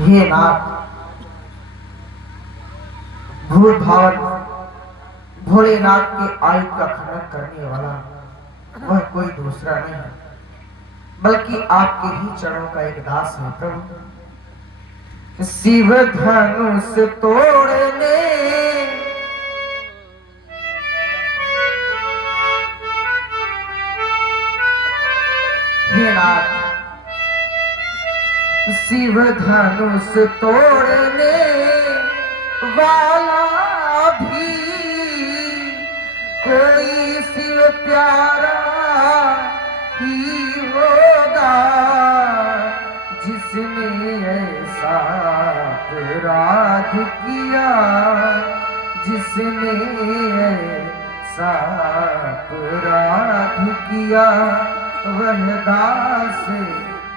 हे नाथ, भूत भावन भोलेनाथ के आयु का खंडन करने वाला वह कोई दूसरा नहीं बल्कि आपके ही चरणों का एक दास है प्रभु। शिव धनुष तोड़ने हे नाथ, शिव धनुष तोड़ने वाला भी कोई शिव प्यारा ही होगा, जिसने ऐसा अपराध किया, जिसने ऐसा अपराध किया, वह दास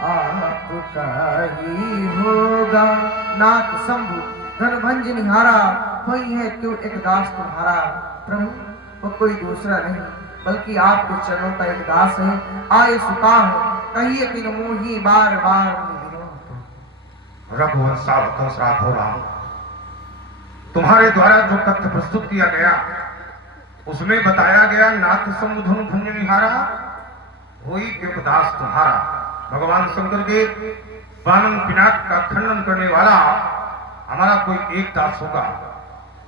आपका ही होगा। नाथ शंभु धनभंज निहारा, कोई है क्यों एक दास तुम्हारा प्रभु, वो कोई दूसरा नहीं बल्कि आपके चरणों का एक दास है। आए सुता है कहिए कि मोही बार बार रघुवंश राघव राम, तुम्हारे द्वारा जो कथ्य प्रस्तुत किया गया उसमें बताया गया नाथ शंभु धनभंज निहारा वही दास तुम्हारा भगवान शंकर के वामन पिनाक का खंडन करने वाला हमारा कोई एक दास होगा।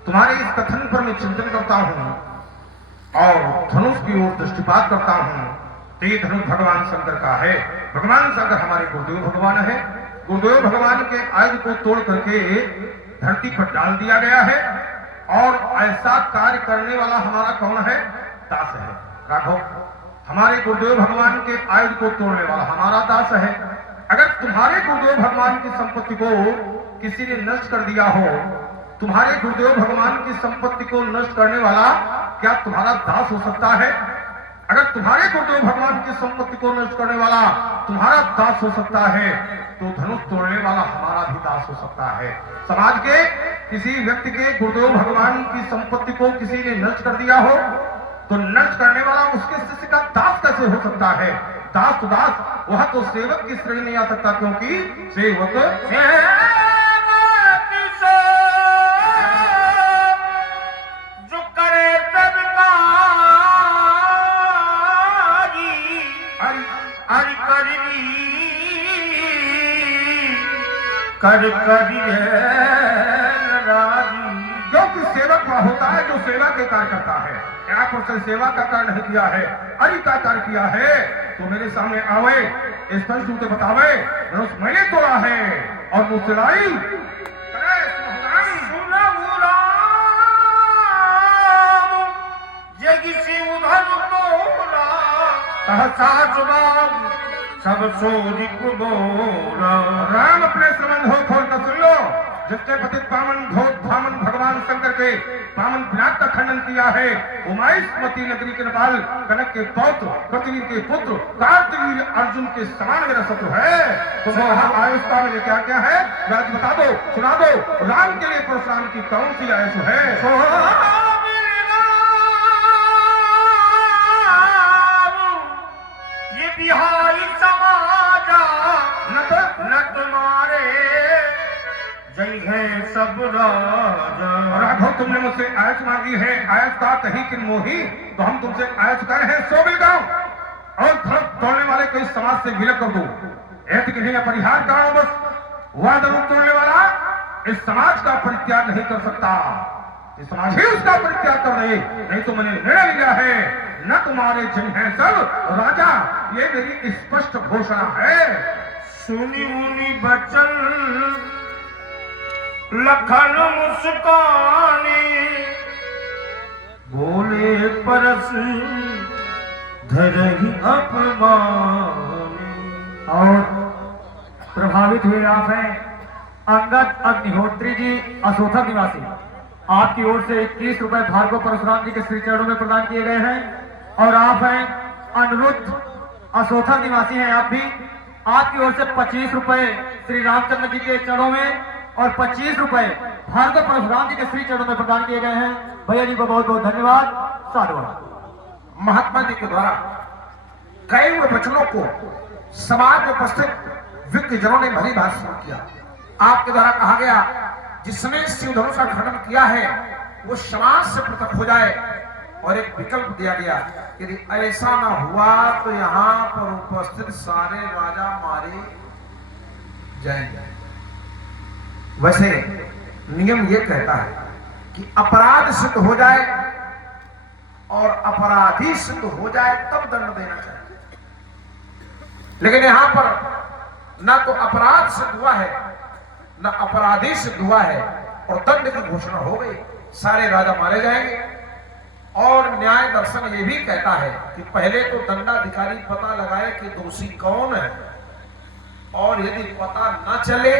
तुम्हारे इस कथन पर मैं चिंतन करता हूँ और धनुष की ओर दृष्टिपात करता हूँ तो ये धनुष भगवान शंकर का है। भगवान शंकर हमारे गुरुदेव भगवान है। गुरुदेव भगवान के आयुध को तोड़ करके धरती पर डाल दिया गया है और ऐसा कार्य करने वाला हमारा कौन है? दास है राघव। हमारे गुरुदेव भगवान के आयुध को तोड़ने वाला हमारा दास है। अगर तुम्हारे गुरुदेव भगवान की संपत्ति को किसी ने नष्ट कर दिया हो, तुम्हारे गुरुदेव भगवान की संपत्ति को नष्ट करने वाला क्या तुम्हारा दास हो सकता है? अगर तुम्हारे गुरुदेव भगवान की संपत्ति को नष्ट करने वाला तुम्हारा दास हो सकता है तो धनुष तोड़ने वाला हमारा भी दास हो सकता है। समाज के किसी व्यक्ति के गुरुदेव भगवान की संपत्ति को किसी ने नष्ट कर दिया हो तो नष्ट करने वाला उसके शिष्य का दास कैसे हो सकता है? दास तो दास, वह तो सेवक की श्रेणी नहीं आ सकता, क्योंकि सेवक जो करे सबका कर करी क्योंकि सेवक वह होता है जो सेवा के कार्य करता है। क्या कुछ सेवा का कार्य नहीं किया है, अरि का कार्य किया है तो मेरे सामने आवे, स्पष्ट रूप से बतावे धनुष मैंने तोड़ा है और मुझसे लाई सब सोरी को बोला। राम अपने संबंध हो खोल कर सुन लो। जिसने पतित पावन धोत धामन भगवान शंकर के पावन विनाश का खंडन किया है, उमाईस्मती नगरी के नेपाल कनक के पौत्र कृतवीर के पुत्र कार्तवीर अर्जुन के समान मेरा शत्रु है। तो आयुष्का में क्या क्या है राज बता दो, सुना दो। राम के लिए परशुराम की कौन सी आयुष है? बिहारी समाजा न तुम्हारे जय है सब राजा। राघव तुमने मुझसे आयस मांगी है, आयस का कही कि मोही, तो हम तुमसे आयस कर रहे हैं 100 बिल गांव और धर्म तोड़ने वाले कोई समाज से विलक कर दो। ऐसे के लिए परिहार करो बस। वह धर्म तोड़ने वाला इस समाज का परित्याग नहीं कर सकता, इस समाज ही उसका परित्याग कर दे। नहीं तो मैंने निर्णय लिया है न तुम्हारे जन है सब राजा, ये मेरी स्पष्ट घोषणा है। सुनी मुनि बचन लखन मुस्काने बोले परस धरहि अपमाने। और प्रभावित हुए आप हैं अंगद अग्निहोत्री जी, असोथा निवासी। आपकी ओर से 21 रुपए भार्गव परशुराम जी के श्री चरणों में प्रदान किए गए हैं। और आप हैं अनिरुद्ध, असोथा निवासी हैं आप भी। आपकी ओर से 25 रुपए श्री रामचंद्र जी के चरणों में और 25 रुपए भार्गव परशुराम जी के श्री चरणों में प्रदान किए गए हैं। भैया जी को बहुत बहुत धन्यवाद। साधुवाद। महात्मा जी के द्वारा कई हुए वचनों को समाज में उपस्थित विज्ञजनों ने भली भांति सुन किया। आपके द्वारा कहा गया जिसने शिव धनुष का खंडन किया है वो समाज से पृथक हो जाए, और एक विकल्प दिया गया यदि ऐसा ना हुआ तो यहाँ पर उपस्थित सारे राजा मारे जाएंगे। वैसे नियम ये कहता है कि अपराध सिद्ध हो जाए और अपराधी सिद्ध हो जाए तब दंड देना चाहिए, लेकिन यहां पर न तो अपराध सिद्ध हुआ है न अपराधी सिद्ध हुआ है और दंड की घोषणा हो गई, सारे राजा मारे जाएंगे। और न्याय दर्शन ये भी कहता है कि पहले तो दंडाधिकारी पता लगाए कि दोषी कौन है, और यदि पता न चले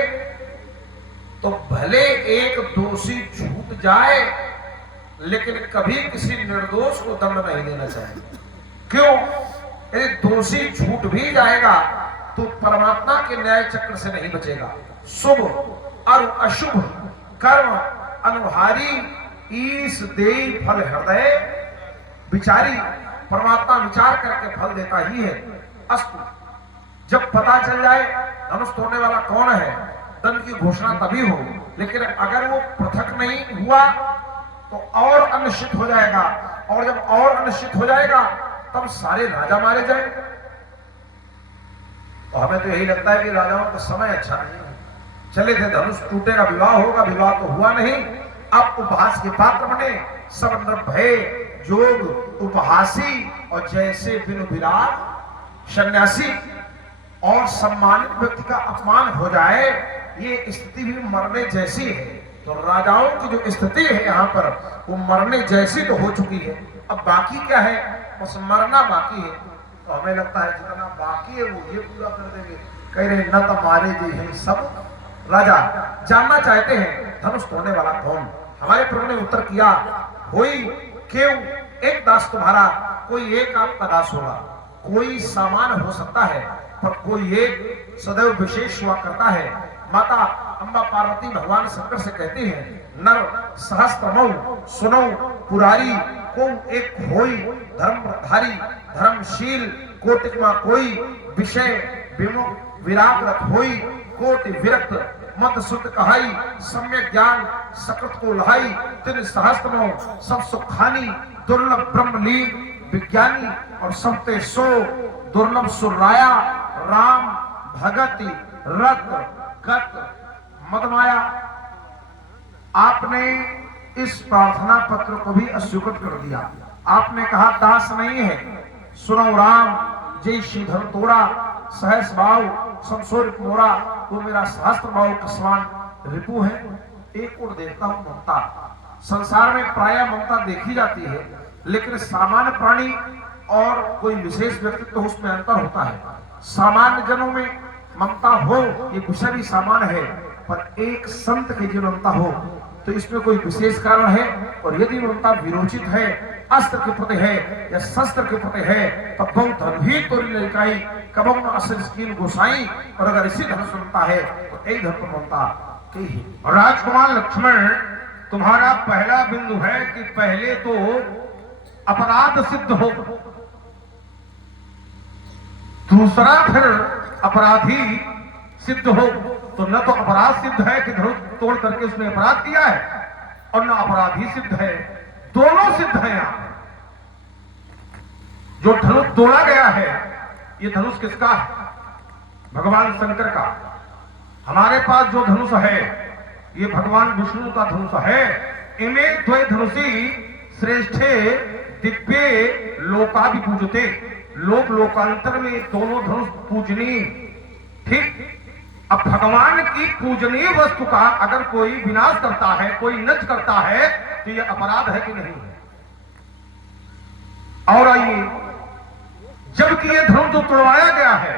तो भले एक दोषी छूट जाए लेकिन कभी किसी निर्दोष को दंड नहीं देना चाहिए। क्यों? यदि दोषी छूट भी जाएगा तो परमात्मा के न्याय चक्र से नहीं बचेगा। शुभ और अशुभ कर्म अनुहारी ईश दे फल हृदय विचारी, परमात्मा विचार करके फल देता ही है। अस्तु, जब पता चल जाए धनुष तोड़ने वाला कौन है दंड की घोषणा तभी हो, लेकिन अगर वो पृथक नहीं हुआ तो और अनिश्चित हो जाएगा, और जब और अनिश्चित हो जाएगा तब सारे राजा मारे जाएंगे। तो हमें तो यही लगता है कि राजाओं का समय अच्छा नहीं है। चले थे धनुष टूटेगा, विवाह होगा, विवाह तो हुआ नहीं। अब उपहास के पात्र बने, सब निर्भय जोग उपहासी, और जैसे बिनु विराट सन्यासी, और सम्मानित व्यक्ति का अपमान हो जाए ये स्थिति भी मरने जैसी है। तो राजाओं की जो स्थिति है यहाँ पर वो मरने जैसी तो हो चुकी है, अब बाकी क्या है, बस मरना बाकी है। तो हमें लगता है जितना बाकी है वो ये पूरा कर देंगे। कह रहे न तो मारे जी हैं सब राजा। जानना चाहते हैं धनुष तोड़ने वाला कौन। हमारे प्रभु ने उत्तर किया, होई क्यों एक दास तुम्हारा, कोई एक आपका दास होगा। कोई सामान हो सकता है पर कोई एक सदैव विशेष हुआ करता है। माता अम्बा पार्वती भगवान शंकर से कहती हैं, नर सहस्त्रमौ सुनो पुरारी, को एक होई धर्मधारी, धर्मशील कोटिकमा कोई, विषय विमुख विरागरत होई, कोटि विरक्त मत शुद्ध कहाई, सम्यक ज्ञान सकृत को लहाई, तिन सहस्त्रमौ सब सुखानी, दुर्लभ ब्रह्मलीन विज्ञानी, और सबते सो दुर्लभ सुराया, राम भगति रत गत मदमाया। आपने इस प्रार्थना पत्र को भी अस्वीकृत कर दिया। आपने कहा दास नहीं है, सुनो राम जय श्रीधर तोड़ा, सहस भाव संसोर मोरा, वो मेरा सहस्त्र भाव का समान रिपु है। एक और देखता हूं ममता। संसार में प्राय ममता देखी जाती है, लेकिन सामान्य प्राणी और कोई विशेष व्यक्तित्व तो उसमें अंतर होता है। सामान्य जनों में ममता हो ये विषय भी सामान्य है, पर एक संत की जो ममता हो तो इसमें कोई विशेष कारण है। और यदि ममता विरोचित है, अस्त्र के प्रति है या शस्त्र के प्रति है, तो बहुत धन तोरी लड़काई कबो न असल स्कीन गोसाई। और अगर इसी धन सुनता है तो एक धन पर ममता ही। राजकुमार लक्ष्मण, तुम्हारा पहला बिंदु है कि पहले तो अपराध सिद्ध हो, दूसरा फिर अपराधी सिद्ध हो। तो न तो अपराध सिद्ध है कि धनुष तोड़ करके उसने अपराध किया है, और न अपराधी सिद्ध है, दोनों सिद्ध हैं। यहां जो धनुष तोड़ा गया है ये धनुष किसका है? भगवान शंकर का। हमारे पास जो धनुष है ये भगवान विष्णु का धनुष है। इन्हें द्वय धनुषी श्रेष्ठे दिव्य लोका भी पूजते, लोक लोकांतर में दोनों धनुष पूजनीय। ठीक, अब भगवान की पूजनीय वस्तु का अगर कोई विनाश करता है, कोई नष्ट करता है, तो यह अपराध है कि नहीं? और आइए, जबकि यह धनुष जो तोड़वाया गया है,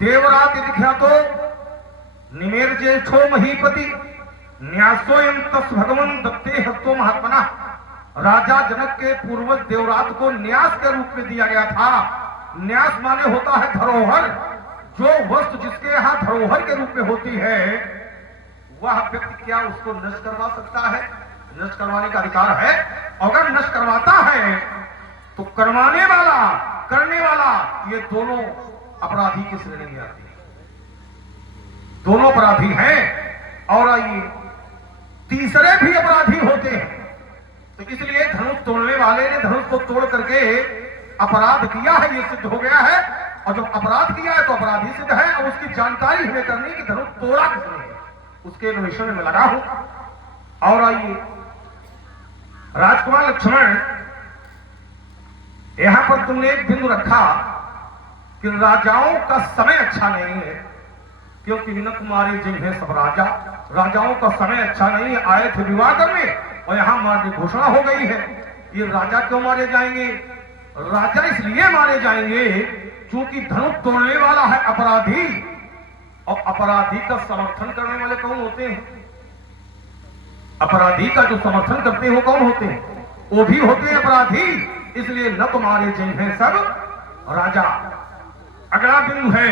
देवरात दिखा तो निमेर ज्येष्ठो महीपति न्यासोयम तस् भगवन दत्ते हस्तो महात्मना। राजा जनक के पूर्वज देवरात को न्यास के रूप में दिया गया था। न्यास माने होता है धरोहर। जो वस्तु जिसके यहाँ धरोहर के रूप में होती है वह व्यक्ति क्या उसको नष्ट करवा सकता है? नष्ट करवाने का अधिकार है। अगर नष्ट करवाता है तो करवाने वाला करने वाला ये दोनों अपराधी की श्रेणी में आती है। दोनों अपराधी हैं। और आइए तीसरे भी अपराधी होते हैं। तो इसलिए धनुष तोड़ने वाले ने धनुष को तोड़ करके अपराध किया है, ये सिद्ध हो गया है। और जब अपराध किया है तो अपराधी सिद्ध है। और उसकी जानकारी हमें करनी कि धनुष तोड़ा किसने है, उसके अन्वेषण में लगा हूं। और आइए राजकुमार लक्ष्मण, यहां पर तुमने एक बिंदु रखा कि राजाओं का समय अच्छा नहीं है, क्योंकि न तुम्हारे जिन है सब राजा, राजाओं का समय अच्छा नहीं है। आए थे विवाह करने और यहां मारने की घोषणा हो गई है। ये राजा क्यों मारे जाएंगे? राजा इसलिए मारे जाएंगे क्योंकि धनुष तोड़ने वाला है अपराधी, और अपराधी का समर्थन करने वाले कौन होते हैं? अपराधी का जो समर्थन करते हो कौन होते हैं? वो भी होते हैं अपराधी। इसलिए न तुम्हारे जिन है सब राजा। अगला बिंदु है